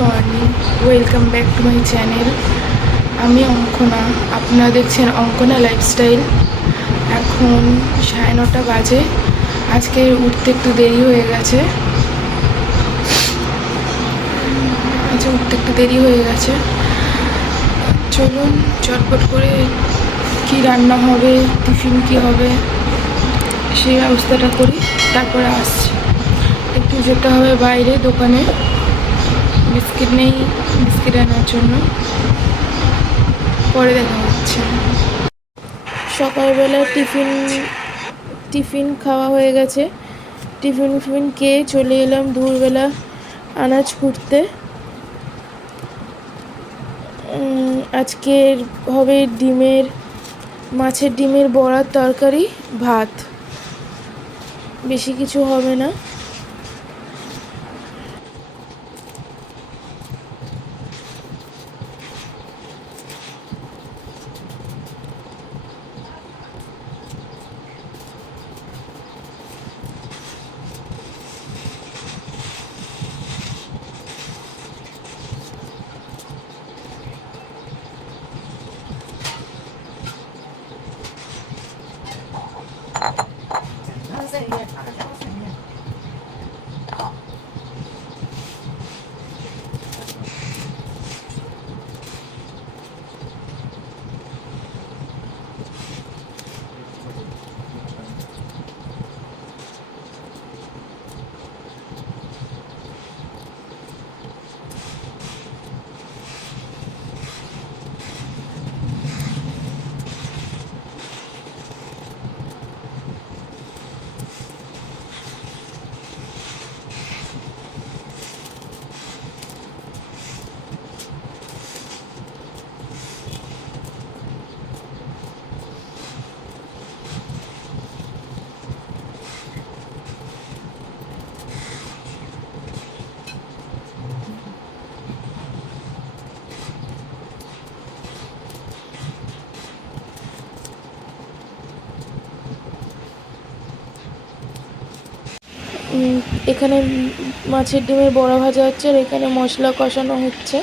Morning, welcome back to my channel. আমি অঙ্কনা, আপনারা দেখছেন অঙ্কনা লাইফস্টাইল। এখন 9:30 বাজে। আজকে উঠতে একটু দেরি হয়ে গেছে। চলুন চটপট করে কি রান্না হবে, টিফিন কি হবে সেই ব্যবস্থাটা করি, তারপরে আসছি। একটু যেতে হবে বাইরে দোকানে, বিস্কিট নেই, বিস্কিট আনার জন্য। পরে দেখা হচ্ছে। সকালবেলা টিফিন খাওয়া হয়ে গেছে। টিফিন খেয়ে চলে এলাম দুপুরবেলা আনাজ কুটতে। আজকের হবে মাছের ডিমের বড়ার তরকারি, ভাত, বেশি কিছু হবে না। এখানে মাছের ডিমের বড়া ভাজা হচ্ছে, আর এখানে মশলা কষানো হচ্ছে।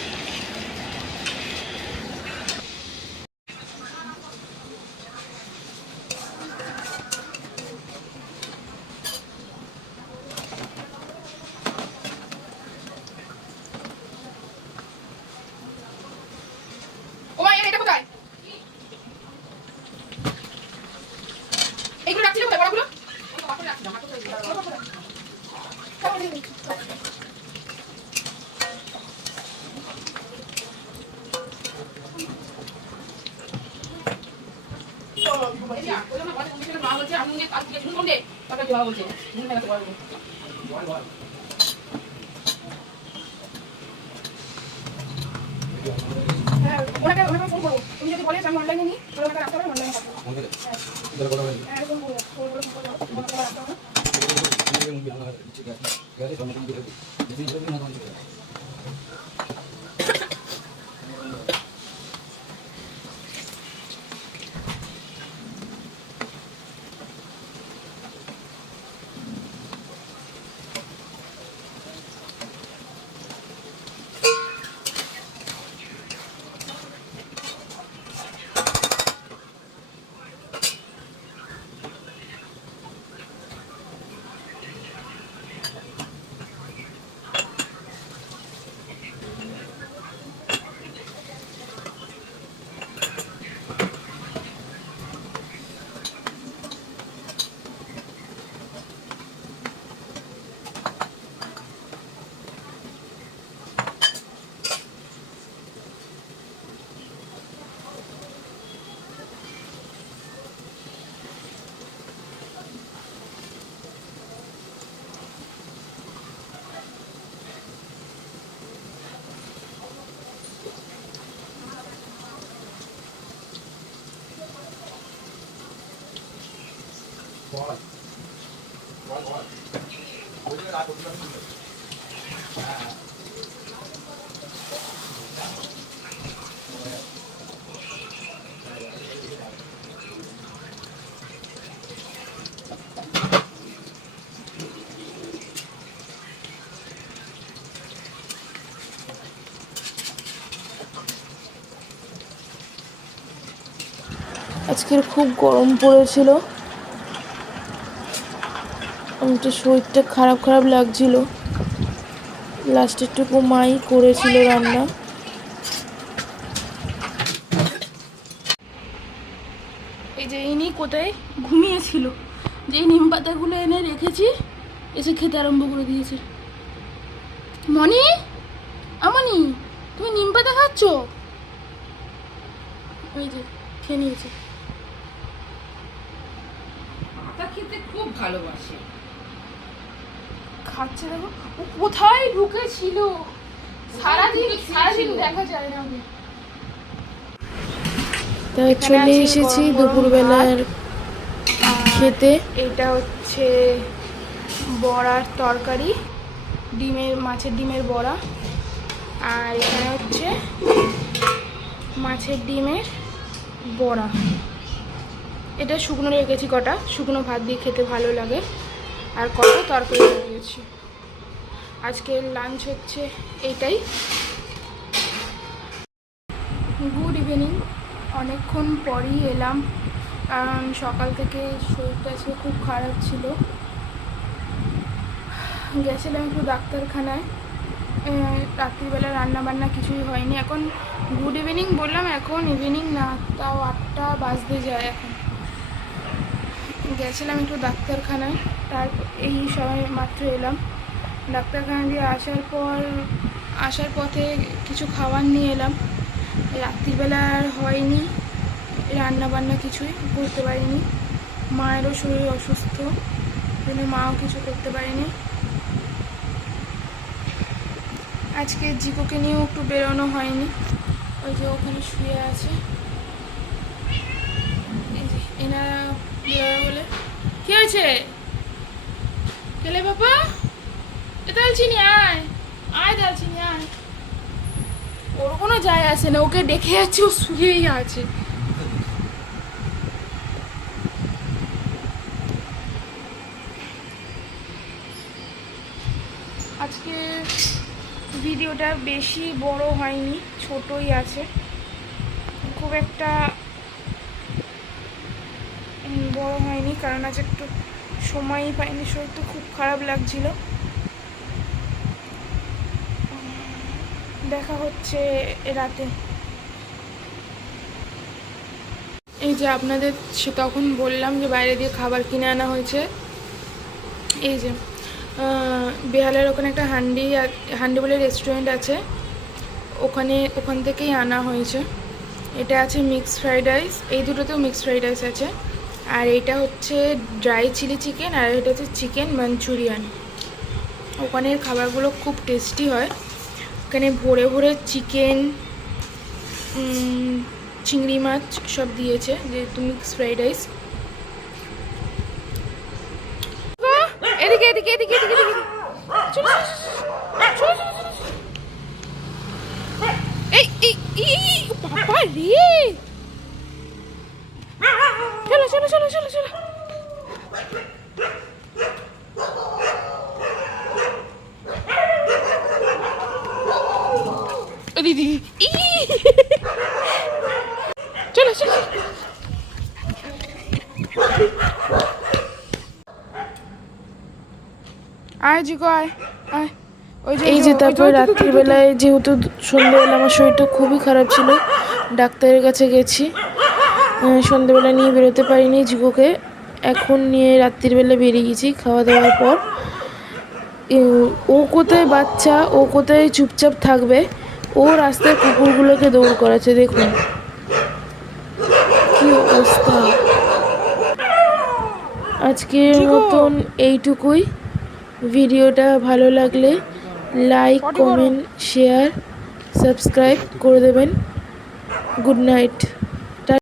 ওনাকে ফোন করবো, তুমি যদি বলে আমি অনলাইনে নিই, ওনাকে রাখতে হবে, অনলাইনে আজকের খুব গরম পড়েছিল, আমার শরীরটা খারাপ খারাপ লাগছিল। লাস্টেরটুকু মাই করেছিল রান্না। এই যে ইনি কোথায় ঘুমিয়েছিল, যে নিম পাতাগুলো এনে রেখেছি এসে খেতে আরম্ভ করে দিয়েছে। মনি, আমনি, তুমি নিম পাতা খাচ্ছ? ওই যে খেয়ে নিয়েছে। পাতা খেতে খুব ভালোবাসে, খাচ্ছে। দেখো ও কোথায় ঢুকেছিল, সারাদিন দেখা যায় না। তাই চলে এসেছি দুপুরবেলার খেতে। এটা হচ্ছে বড়ার তরকারি, মাছের ডিমের বড়া, আর এখানে হচ্ছে মাছের ডিমের বড়া। এটা শুকনো রেখেছি, কটা শুকনো ভাত দিয়ে খেতে ভালো লাগে, আর কটা তরকারি দিয়েছি। আজকের লাঞ্চ হচ্ছে এইটাই। গুড ইভিনিং, অনেকক্ষণ পরই এলাম, কারণ সকাল থেকে শরীরটা আজকে খুব খারাপ ছিল। গেছিলাম একটু ডাক্তারখানায়, রাত্রিবেলা রান্না বান্না কিছুই হয়নি। এখন গুড ইভিনিং বললাম, এখন ইভিনিং না, তাও 8টা বাজতে যায় এখন। গেছিলাম একটু ডাক্তারখানায়, তারপর এই সময় মাত্র এলাম। ডাক্তারখানা দিয়ে আসার পথে কিছু খাবার নিয়ে এলাম। রাত্রিবেলা আর হয়নি রান্না বান্না, কিছুই করতে পারিনি। মায়েরও শরীর অসুস্থ, জন্য মাও কিছু করতে পারেনি। আজকে জিকোকে নিয়েও একটু বেরোনো হয়নি, ওই যে ওখানে শুয়ে আছে। এই যে এনারা বেরোবে বলে। কি হয়েছে? গেলে বাবা, এ দালচিনি আয়, আয় দালচিনি আয়। ওর কোনো যায় আসে না, ওকে ডেকে যাচ্ছে, ও শুয়েই আছে। আজকে ভিডিওটা বেশি বড় হয়নি, ছোটই আছে, খুব একটা বড় হয়নি, কারণ আজ একটু সময়ই পাইনি, শরীরটা খুব খারাপ লাগছিল। দেখা হচ্ছে রাতে। এই যে আপনাদের তখন বললাম যে বাইরে দিয়ে খাবার কিনে আনা হয়েছে। এই যে বেহালের ওখানে একটা হান্ডি বলে রেস্টুরেন্ট আছে, ওখান থেকেই আনা হয়েছে। এটা আছে মিক্সড ফ্রাইড রাইস, এই দুটোতেও মিক্সড ফ্রাইড রাইস আছে, আর এটা হচ্ছে ড্রাই চিলি চিকেন, আর এটা হচ্ছে চিকেন মাঞ্চুরিয়ান। ওখানের খাবারগুলো খুব টেস্টি হয়। ওখানে ভরে ভরে চিকেন, চিংড়ি মাছ সব দিয়েছে, যেহেতু মিক্সড ফ্রাইড রাইস। এদিকে এদিকে এদিকে এদিকে এদিকে চলো চলো চলো চলো। এই এই বাবা রে, চলো চলো চলো চলো চলো। দিদি চলো চলো। আয় জিগো আয় আয়। এই যে তারপর রাত্রিবেলায়, যেহেতু সন্ধ্যেবেলা আমার শরীরটা খুবই খারাপ ছিল, ডাক্তারের কাছে গেছি। সন্ধ্যেবেলা নিয়ে বেরোতে পারিনি জিগোকে, এখন নিয়ে রাত্রিবেলা বেরিয়ে গেছি খাওয়া দাওয়ার পর। ও কোথায় বাচ্চা, ও কোথায় চুপচাপ থাকবে, ও রাস্তায় কুকুরগুলোকে দৌড় করাচ্ছে। দেখুন কি অবস্থা। আজকের মতন এইটুকুই। ভিডিওটা ভালো লাগলে লাইক, কমেন্ট, শেয়ার, সাবস্ক্রাইব করে দেবেন। Good night.